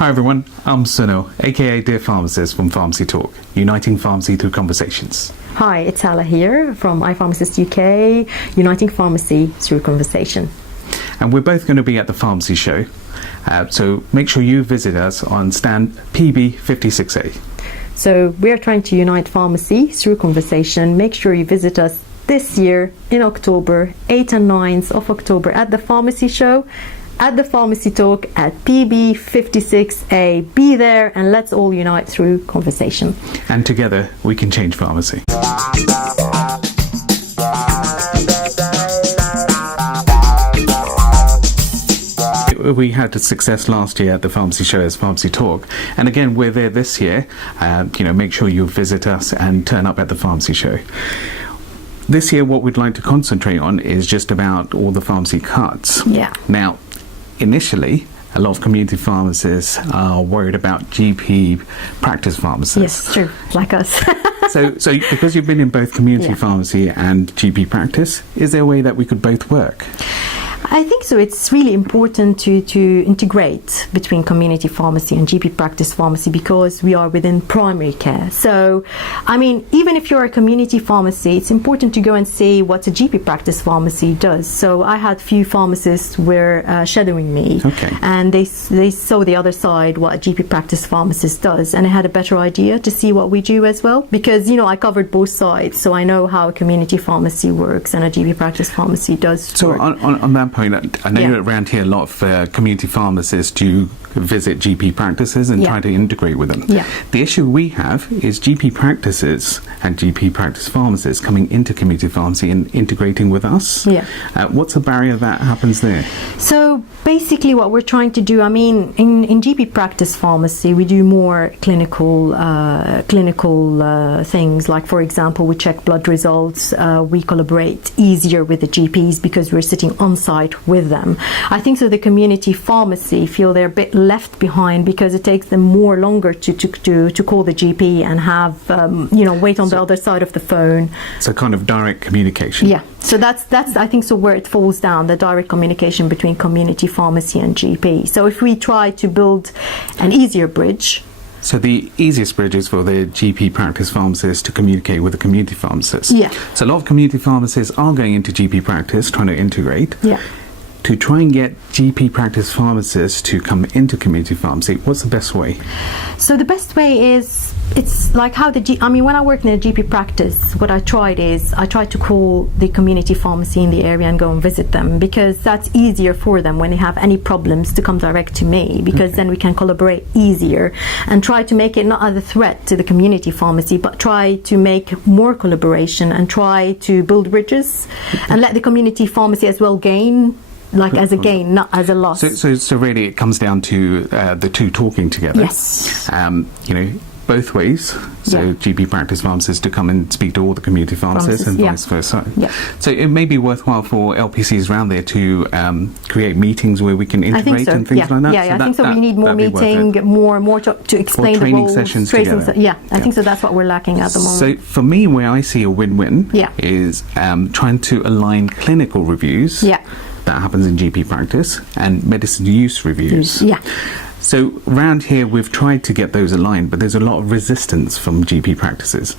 Hi everyone, I'm Sunil, aka Dear Pharmacist from Pharmacy Talk, uniting pharmacy through conversations. Hi, it's Hala here from Pharmacists UK, uniting pharmacy through conversation. And we're both going to be at the pharmacy show, so make sure you visit us on stand PB56A. So we're trying to unite pharmacy through conversation. Make sure you visit us this year in October, 8th and 9th of October at the pharmacy show, at the Pharmacy Talk at PB56A. Be there and let's all unite through conversation. And together we can change pharmacy. We had a success last year at the pharmacy show as Pharmacy Talk, and again we're there this year. Make sure you visit us and turn up at the pharmacy show. This year what we'd like to concentrate on is just about all the pharmacy cuts. Yeah. Now, initially, a lot of community pharmacists are worried about GP practice pharmacists. Yes, true, like us. So because you've been in both community pharmacy and GP practice, is there a way that we could both work? I think so. It's really important to integrate between community pharmacy and GP practice pharmacy because we are within primary care. So, I mean, even if you're a community pharmacy, it's important to go and see what a GP practice pharmacy does. So I had few pharmacists were shadowing me, and they saw the other side, what a GP practice pharmacist does, and I had a better idea to see what we do as well. Because, I covered both sides, so I know how a community pharmacy works and a GP practice pharmacy does. So on that point, I know around here a lot of community pharmacists do visit GP practices and try to integrate with them. Yeah. The issue we have is GP practices and GP practice pharmacists coming into community pharmacy and integrating with us. Yeah. What's the barrier that happens there? So basically what we're trying to do, in GP practice pharmacy we do more clinical things, like for example we check blood results, we collaborate easier with the GPs because we're sitting on site with them. I think so the community pharmacy feel they're a bit left behind because it takes them more longer to call the GP and have wait on the other side of the phone. So kind of direct communication. Yeah. So that's I think so where it falls down, the direct communication between community pharmacy and GP. So if we try to build an easier bridge. So the easiest bridge is for the GP practice pharmacist to communicate with the community pharmacist. Yeah. So a lot of community pharmacists are going into GP practice, trying to integrate. Yeah. To try and get GP practice pharmacists to come into community pharmacy, what's the best way? So the best way is, it's like how when I worked in a GP practice, what I tried to call the community pharmacy in the area and go and visit them, because that's easier for them when they have any problems to come direct to me, because then we can collaborate easier and try to make it not as a threat to the community pharmacy, but try to make more collaboration and try to build bridges and let the community pharmacy as well gain, like as a gain, not as a loss. So really it comes down to the two talking together. Yes. Both ways. So GP practice pharmacists to come and speak to all the community pharmacists and vice versa. Yeah. So it may be worthwhile for LPCs around there to create meetings where we can integrate and things like that. Yeah, I think so. We need more meeting, more to explain the roles. Sessions together. I think so. That's what we're lacking at the moment. So for me, where I see a win-win is trying to align clinical reviews that happens in GP practice and medicine use reviews. Yeah. So around here we've tried to get those aligned, but there's a lot of resistance from GP practices.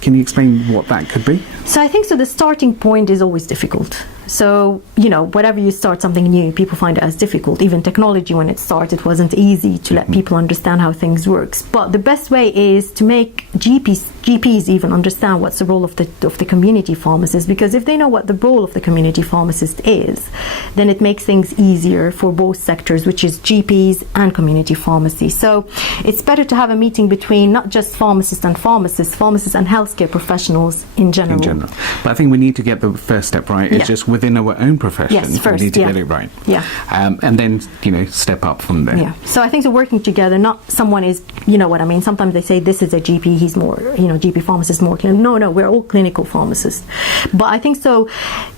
Can you explain what that could be? So I think so the starting point is always difficult. So, whatever you start something new, people find it as difficult. Even technology, when it started, wasn't easy to let people understand how things works. But the best way is to make GPs even understand what's the role of the community pharmacist, because if they know what the role of the community pharmacist is, then it makes things easier for both sectors, which is GPs and community pharmacy. So it's better to have a meeting between not just pharmacists and healthcare professionals in general. But I think we need to get the first step right. It's just within our own profession. Yes, first, we need to get it right. Yeah. And then, step up from there. Yeah. So I think so working together, not someone is, you know what I mean, sometimes they say this is a GP, he's more, GP pharmacists more clinical. No, we're all clinical pharmacists. But I think so.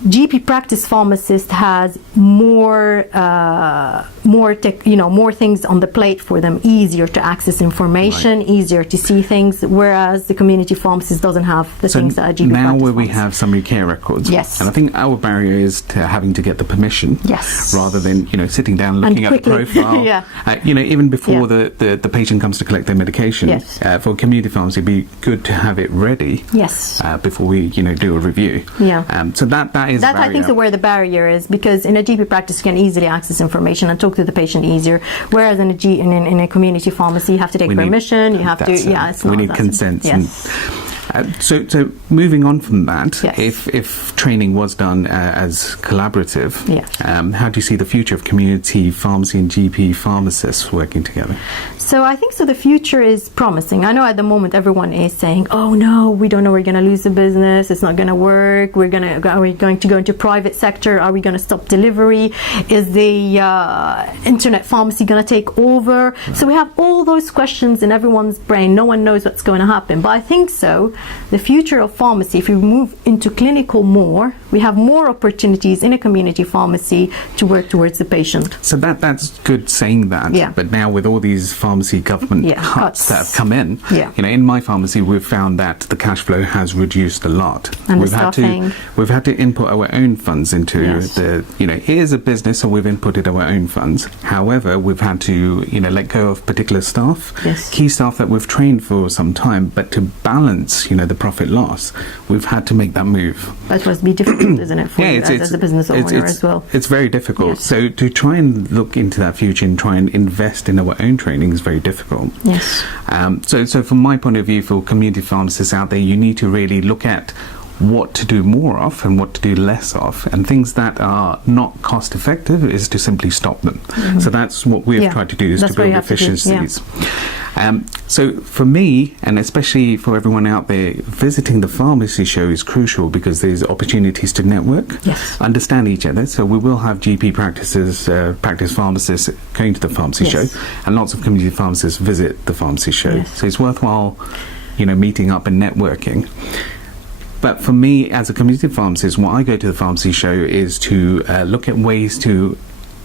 GP practice pharmacist has more things on the plate for them, easier to access information, easier to see things, whereas the community pharmacist doesn't have the things that a GP now practice where we pharmacist. have summary care records, Yes. and I think our barrier is to having to get the permission, Yes. rather than sitting down and looking at the profile. Yeah. Even before the patient comes to collect their medication. Yes. For community pharmacy, it'd be good to have it ready. Yes. Before we do a review. Yeah. So that is That a barrier. I think is where the barrier is, because in a GP practice you can easily access information and talk to the patient easier, whereas in a community pharmacy you have to take permission, you have to it's we not need that consent. simple. Yes. So moving on from that, Yes. if training was done as collaborative, Yes. How do you see the future of community pharmacy and GP pharmacists working together? So I think the future is promising. I know at the moment everyone is saying, oh no, we don't know, we're going to lose the business, it's not going to work, are we going to go into private sector, are we going to stop delivery, is the internet pharmacy going to take over? So we have all those questions in everyone's brain. No one knows what's going to happen. But I think the future of pharmacy, if we move into clinical more, we have more opportunities in a community pharmacy to work towards the patient. So that's good saying that. Yeah. But now with all these pharmacy government cuts that have come in, in my pharmacy we've found that the cash flow has reduced a lot. And we've had to input our own funds into here's a business, so we've inputted our own funds. However, we've had to let go of particular staff, key staff that we've trained for some time, but to balance the profit loss, we've had to make that move. That must be difficult, isn't it, for you as a business owner as well? It's very difficult. Yes. So to try and look into that future and try and invest in our own training is very difficult. Yes. So from my point of view, for community pharmacists out there, you need to really look at what to do more of and what to do less of, and things that are not cost effective is to simply stop them. So that's what we've tried to do, is to build efficiencies. So for me, and especially for everyone out there, visiting the pharmacy show is crucial because there's opportunities to network, understand each other. So we will have GP practice pharmacists going to the pharmacy show, and lots of community pharmacists visit the pharmacy show. So it's worthwhile, meeting up and networking. But for me, as a community pharmacist, what I go to the pharmacy show is to look at ways to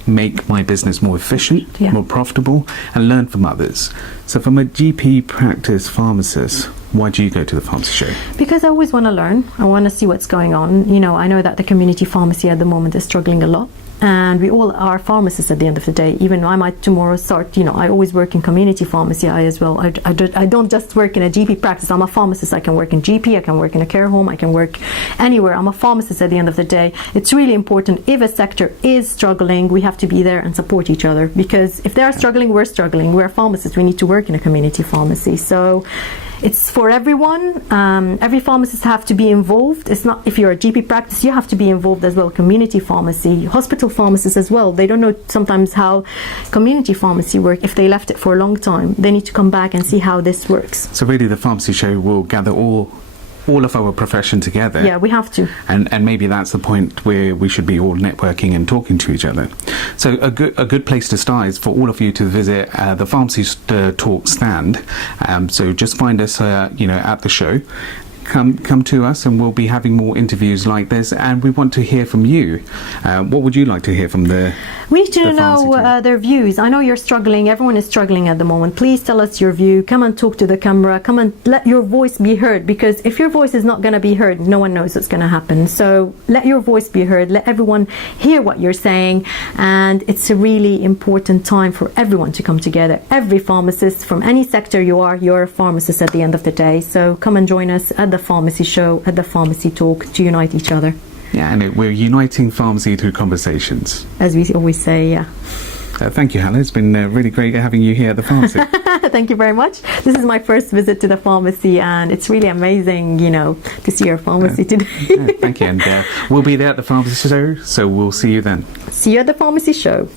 make my business more efficient, more profitable, and learn from others. So from a GP practice pharmacist, why do you go to the pharmacy show? Because I always want to learn. I want to see what's going on. I know that the community pharmacy at the moment is struggling a lot. And we all are pharmacists at the end of the day. Even I might tomorrow start, I always work in community pharmacy as well. I don't just work in a GP practice. I'm a pharmacist. I can work in GP, I can work in a care home, I can work anywhere. I'm a pharmacist at the end of the day. It's really important. If a sector is struggling, we have to be there and support each other. Because if they are struggling, we're struggling. We're pharmacists. We need to work in a community pharmacy. So it's for everyone. Every pharmacist have to be involved. It's not, if you're a GP practice, you have to be involved as well. Community pharmacy, hospital pharmacists as well. They don't know sometimes how community pharmacy work. If they left it for a long time, they need to come back and see how this works. So really the pharmacy show will gather all of our profession together. Yeah, we have to. And maybe that's the point where we should be all networking and talking to each other. So a good place to start is for all of you to visit the Pharmacist Talk stand. So just find us at the show. Come to us, and we'll be having more interviews like this, and we want to hear from you. What would you like to hear from we need to know their views. I know you're struggling. Everyone is struggling at the moment. Please tell us your view. Come and talk to the camera. Come and let your voice be heard, because if your voice is not going to be heard, no one knows what's going to happen. So let your voice be heard. Let everyone hear what you're saying, and it's a really important time for everyone to come together. Every pharmacist, from any sector you're a pharmacist at the end of the day. So come and join us at the pharmacy show, at the pharmacy talk, to unite each other. Yeah, and we're uniting pharmacy through conversations, as we always say. Yeah. Thank you, Hannah. It's been really great having you here at the pharmacy. Thank you very much. This is my first visit to the pharmacy, and it's really amazing, to see your pharmacy today. Thank you, and we'll be there at the pharmacy show, so we'll see you then. See you at the pharmacy show.